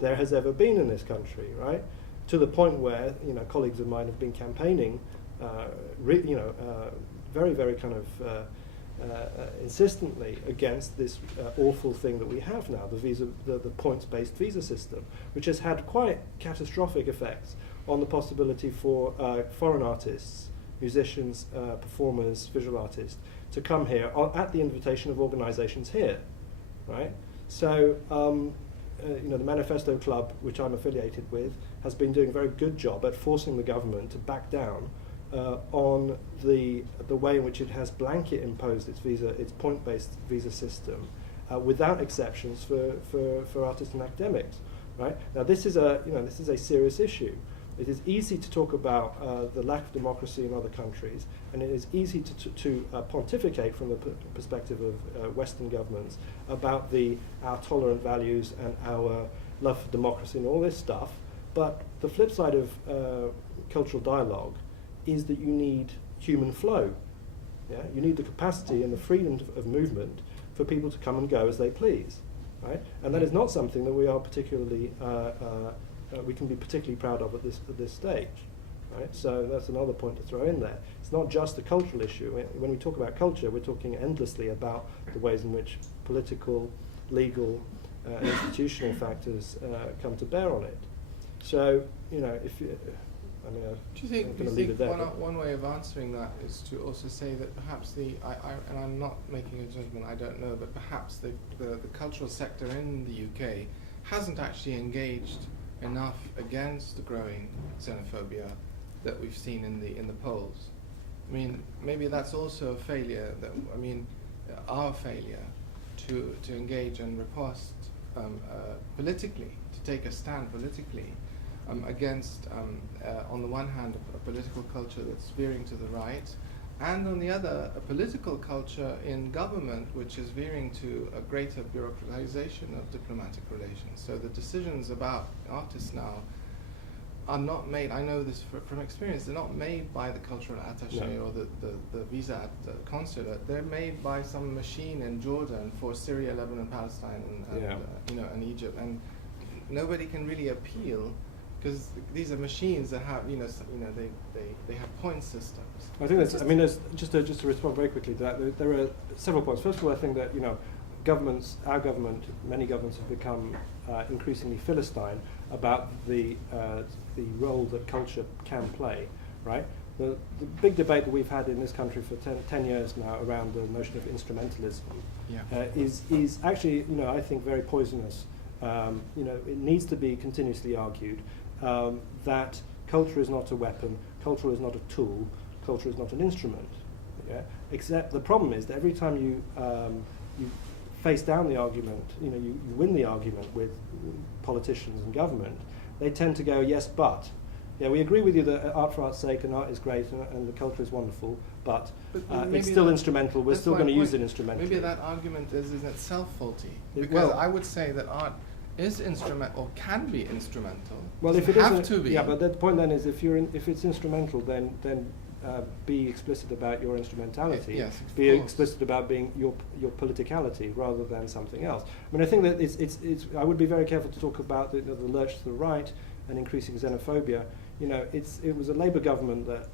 there has ever been in this country, right? To the point where, colleagues of mine have been campaigning, very, very kind of insistently against this awful thing that we have now, the points-based visa system, which has had quite catastrophic effects on the possibility for foreign artists, musicians, performers, visual artists, to come here at the invitation of organisations here, right? So, the Manifesto Club, which I'm affiliated with, has been doing a very good job at forcing the government to back down on the way in which it has blanket imposed its point-based visa system, without exceptions for artists and academics, right? Now, this is a serious issue. It is easy to talk about the lack of democracy in other countries, and it is easy to pontificate from the perspective of Western governments about our tolerant values and our love for democracy and all this stuff. But the flip side of cultural dialogue is that you need human flow. Yeah? You need the capacity and the freedom of movement for people to come and go as they please, right? And that is not something that we are particularly we can be particularly proud of at this stage, right? So that's another point to throw in there. It's not just a cultural issue. When we talk about culture, we're talking endlessly about the ways in which political, legal, institutional factors come to bear on it. So, if you, do you think one way of answering that is to also say that perhaps and I'm not making a judgment, I don't know, but perhaps the cultural sector in the UK hasn't actually engaged enough against the growing xenophobia that we've seen in the polls. I mean, maybe that's also a failure. Our failure to engage and riposte politically, to take a stand politically against, on the one hand, a political culture that's veering to the right, and on the other, a political culture in government which is veering to a greater bureaucratization of diplomatic relations. So the decisions about artists now are not made, I know this from experience, they're not made by the cultural attaché or the visa at the consulate. They're made by some machine in Jordan for Syria, Lebanon, Palestine, and Egypt. And nobody can really appeal, because these are machines that have, they have point systems. I think there's just to respond very quickly to that. There are several points. First of all, I think that our government, many governments have become increasingly Philistine about the role that culture can play. Right. The big debate that we've had in this country for 10 years now around the notion of instrumentalism is actually, I think, very poisonous. It needs to be continuously argued that culture is not a weapon, culture is not a tool, culture is not an instrument. Yeah? Except the problem is that every time you face down the argument, you win the argument with politicians and government, they tend to go, yes, but. Yeah, we agree with you that art for art's sake and art is great and the culture is wonderful, but it's still instrumental, we're still going to use it instrumentally. Maybe that argument is in itself faulty, because I would say that art is instrumental, or can be instrumental. Well, if it have to be. Yeah, but the point then is, if it's instrumental, then be explicit about your instrumentality. Yes, be explicit about being your politicality rather than something else. I mean, I think that it's. I would be very careful to talk about the lurch to the right and increasing xenophobia. It was a Labour government that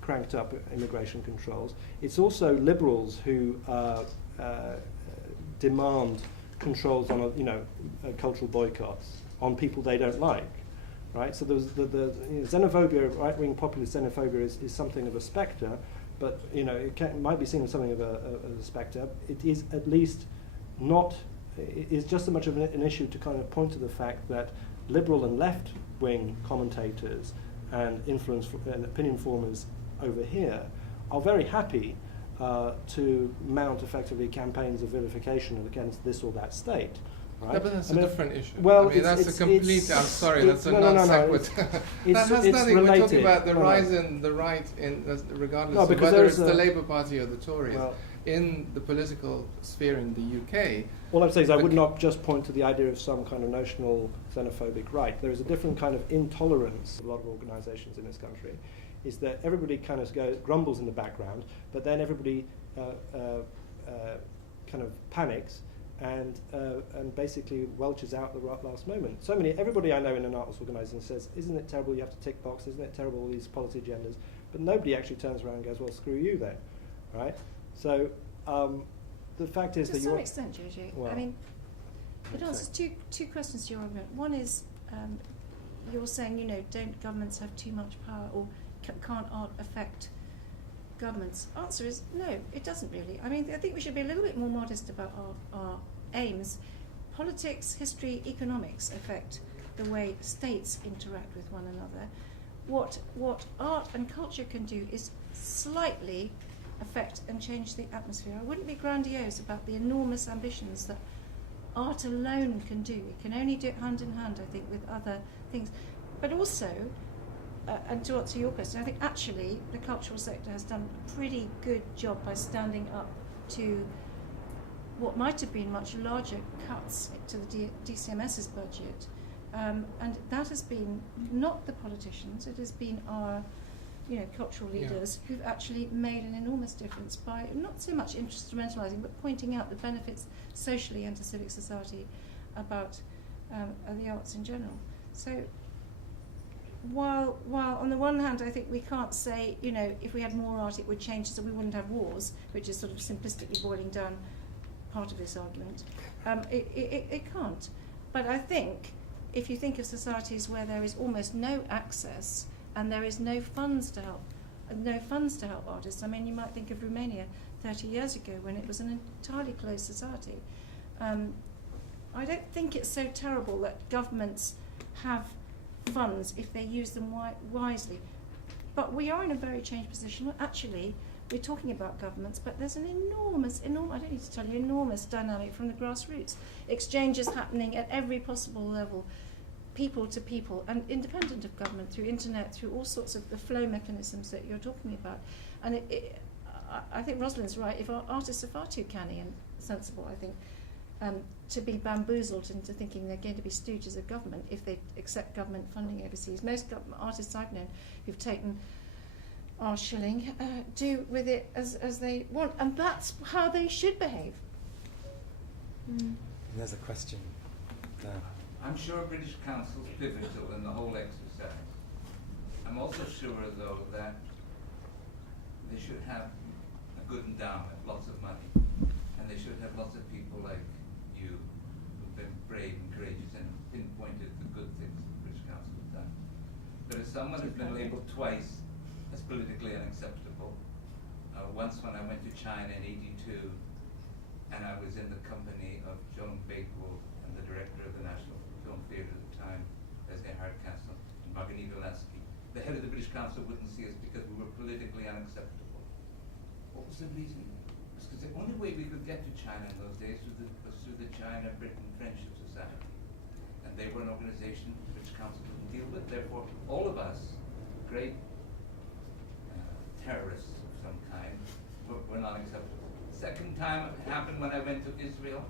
cranked up immigration controls. It's also Liberals who demand controls on cultural boycotts on people they don't like, right? So there's the xenophobia, right-wing populist xenophobia is something of a spectre, but it might be seen as something of a spectre. It is at least not. It is just as much of an issue to kind of point to the fact that liberal and left-wing commentators and influence and opinion formers over here are very happy to mount effectively campaigns of vilification against this or that state. Right? No, but that's a different issue. Well, that's a complete. I'm sorry, that's a non sequitur. That has nothing. Related. We're talking about the rise in the right, regardless of whether it's the Labour Party or the Tories. In the political sphere in the UK. All I'm saying is I would not just point to the idea of some kind of notional xenophobic right. There is a different kind of intolerance of a lot of organisations in this country, is that everybody kind of grumbles in the background, but then everybody kind of panics and basically welches out the last moment. Everybody I know in an arts organisation says, isn't it terrible you have to tick box, isn't it terrible all these policy agendas, but nobody actually turns around and goes, well, screw you then, right? So the fact is to that some extent, JJ, well, I mean, it answers two questions to your argument. One is, you're saying, don't governments have too much power, or can't art affect governments? Answer is no, it doesn't really. I mean, I think we should be a little bit more modest about our aims. Politics, history, economics affect the way states interact with one another. What art and culture can do is slightly affect and change the atmosphere. I wouldn't be grandiose about the enormous ambitions that art alone can do. It can only do it hand in hand, I think, with other things. But also, and to answer your question, I think actually the cultural sector has done a pretty good job by standing up to what might have been much larger cuts to the DCMS's budget. And that has been not the politicians, it has been our cultural leaders who've actually made an enormous difference by not so much instrumentalising, but pointing out the benefits socially and to civic society about the arts in general. So while on the one hand I think we can't say, if we had more art it would change so we wouldn't have wars, which is sort of simplistically boiling down part of this argument, it can't. But I think if you think of societies where there is almost no access and there is no funds to help artists. I mean, you might think of Romania 30 years ago when it was an entirely closed society. I don't think it's so terrible that governments have funds if they use them wisely. But we are in a very changed position. Actually, we're talking about governments, but there's an enormous, I don't need to tell you, enormous dynamic from the grassroots. Exchanges happening at every possible level, people to people, and independent of government, through internet, through all sorts of the flow mechanisms that you're talking about. And I think Rosalind's right. If our artists are far too canny and sensible, I think, to be bamboozled into thinking they're going to be stooges of government if they accept government funding overseas. Most artists I've known who've taken our shilling do with it as they want, and that's how they should behave. There's a question there. I'm sure British Council's pivotal in the whole exercise. I'm also sure, though, that they should have a good endowment, lots of money, and they should have lots of people like you who've been brave and courageous and pinpointed the good things the British Council has done. But as someone who's been labelled twice as politically unacceptable, once when I went to China in '82, and I was in the company of Joan Bakewell and the director of the National Film Theatre at the time, Leslie Hardcastle, and Margarita Lasky. The head of the British Council wouldn't see us because we were politically unacceptable. What was the reason? Because the only way we could get to China in those days was through the China-Britain Friendship Society. And they were an organization the British Council couldn't deal with. Therefore, all of us, great terrorists of some kind, were not acceptable. Second time it happened when I went to Israel,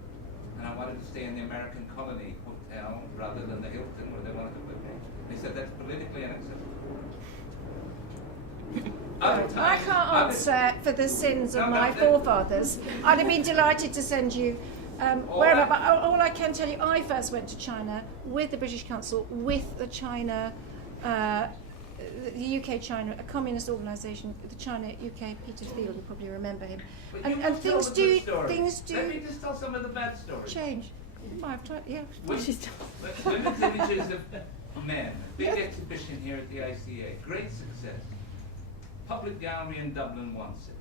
and I wanted to stay in the American Colony Hotel rather than the Hilton where they wanted to put me. They said that's politically unacceptable. I can't answer for the sins of my forefathers. I'd have been delighted to send you wherever, but all I can tell you, I first went to China with the British Council, with the China, the UK-China, a communist organisation, the China-UK, Peter Field, you probably remember him. And things do Let me just tell some of the bad stories. Change. I've tried, yeah. Women's images of men, big exhibition here at the ICA, great success. Public Gallery in Dublin wants it.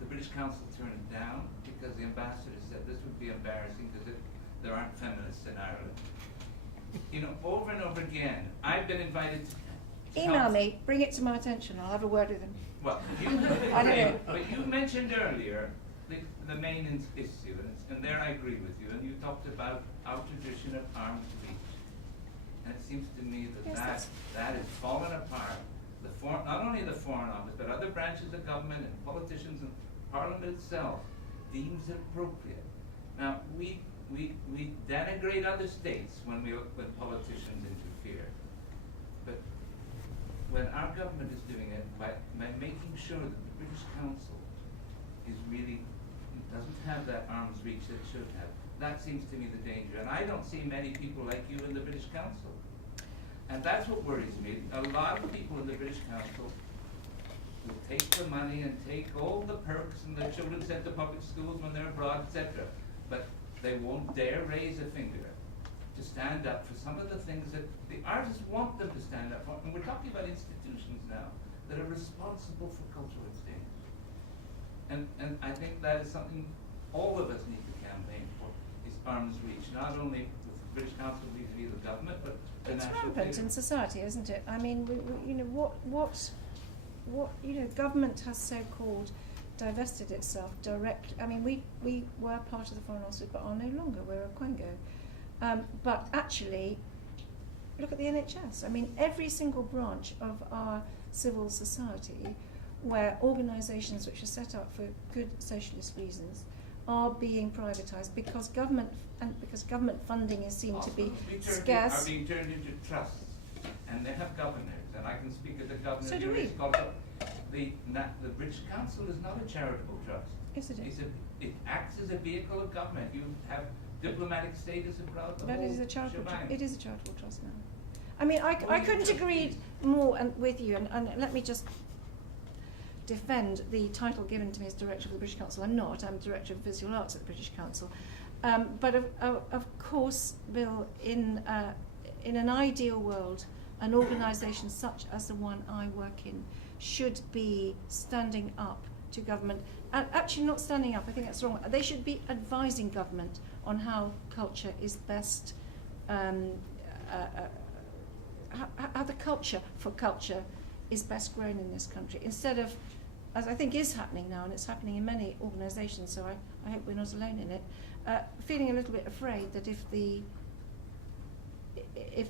The British Council turned it down because the ambassador said this would be embarrassing because there aren't feminists in Ireland. Over and over again, I've been invited to email me, bring it to my attention, I'll have a word with him. Well, but you mentioned earlier the main issue, and there I agree with you, and you talked about our tradition of arm's reach. And it seems to me that that has fallen apart. Not only the Foreign Office, but other branches of government and politicians and Parliament itself deems it appropriate. Now, we denigrate other states when politicians interfere. But when our government is doing it by making sure that the British Council is really it doesn't have that arm's reach that it should have. That seems to me the danger. And I don't see many people like you in the British Council. And that's what worries me. A lot of people in the British Council will take the money and take all the perks, and their children sent to public schools when they're abroad, etc. But they won't dare raise a finger to stand up for some of the things that the artists want them to stand up for. And we're talking about institutions now that are responsible for cultural exchange. And I think that is something all of us need to campaign for, is arm's reach, not only with the British Council vis-a-vis the government, but the it's national rampant theatre. in society, isn't it? I mean, government has so-called divested itself direct. I mean, we were part of the Foreign Office, but are no longer. We're a Quango. But actually, look at the NHS. I mean, every single branch of our civil society, where organisations which are set up for good socialist reasons are being privatised because government funding is seen to be scarce. Are being turned into trusts, and they have governors, and I can speak as a governor. So do we. The British Council is not a charitable trust. Yes, it is. It acts as a vehicle of government. You have diplomatic status abroad. That is a charitable trust. It is a charitable trust now. I mean, I couldn't agree more with you, and let me just defend the title given to me as Director of the British Council. I'm not. I'm Director of Visual Arts at the British Council. But of course, Bill, in an ideal world, an organisation such as the one I work in should be standing up to government. And actually not standing up, I think that's wrong. They should be advising government on how culture is best, how the culture for culture is best grown in this country, instead of, as I think is happening now, and it's happening in many organisations, so I hope we're not alone in it, feeling a little bit afraid that if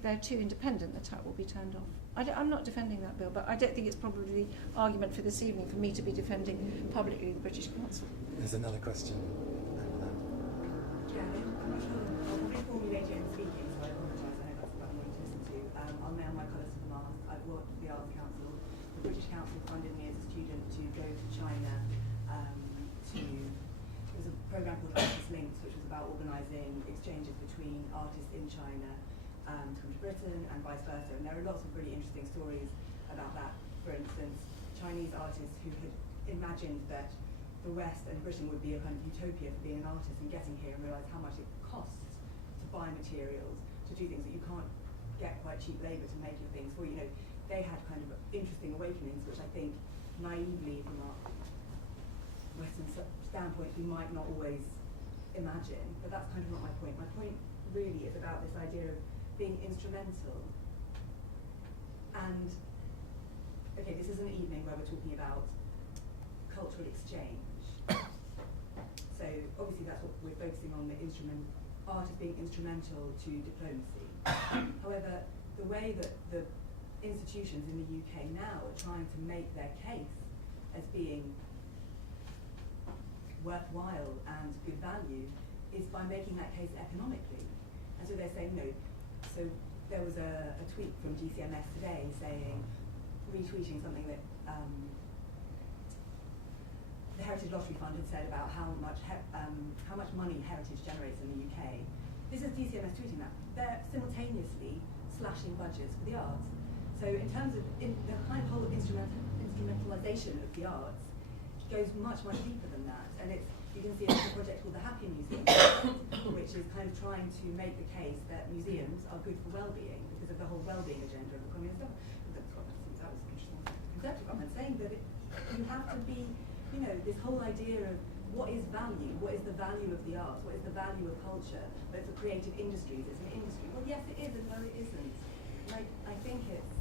they're too independent, the tap will be turned off. I'm not defending that bill, but I don't think it's probably the argument for this evening for me to be defending publicly the British Council. There's another question. Yeah, I'm not sure. I'll probably formulate it in speaking, so I apologise. I know that's about me to listen to. I'll nail my colours to the mast. I've worked for the Arts Council. The British Council funded me as a student to go to China. It was a programme called Artist Links, which was about organising exchanges between artists in China to come to Britain and vice versa. And there are lots of really interesting stories about that. For instance, Chinese artists who had imagined that the West and Britain would be a kind of utopia for being an artist, and getting here and realise how much it costs to buy materials, to do things that you can't get quite cheap labour to make your things for. You know, they had kind of interesting awakenings, which I think naively from our Western standpoint we might not always imagine. But that's kind of not my point. My point really is about this idea of being instrumental. And okay, this is an evening where we're talking about cultural exchange. So obviously that's what we're focusing on, the art as being instrumental to diplomacy. However, the way that the institutions in the UK now are trying to make their case as being worthwhile and good value is by making that case economically. And so they're saying, no, so there was a tweet from GCMS today saying, retweeting something that the Heritage Lottery Fund had said about how much money heritage generates in the UK. This is GCMS tweeting that. They're simultaneously slashing budgets for the arts. So in terms of the kind of whole instrumentalisation of the arts goes much, much deeper than that. And you can see a project called the Happy Museum, which is kind of trying to make the case that museums are good for well-being because of the whole well-being agenda of the communist government. That was interesting. Conservative government saying that you have to be, you know, this whole idea of what is value, what is the value of the arts, what is the value of culture, but for creative industries, it's an industry. Well, yes, it is, and no, it isn't. Like, I think it's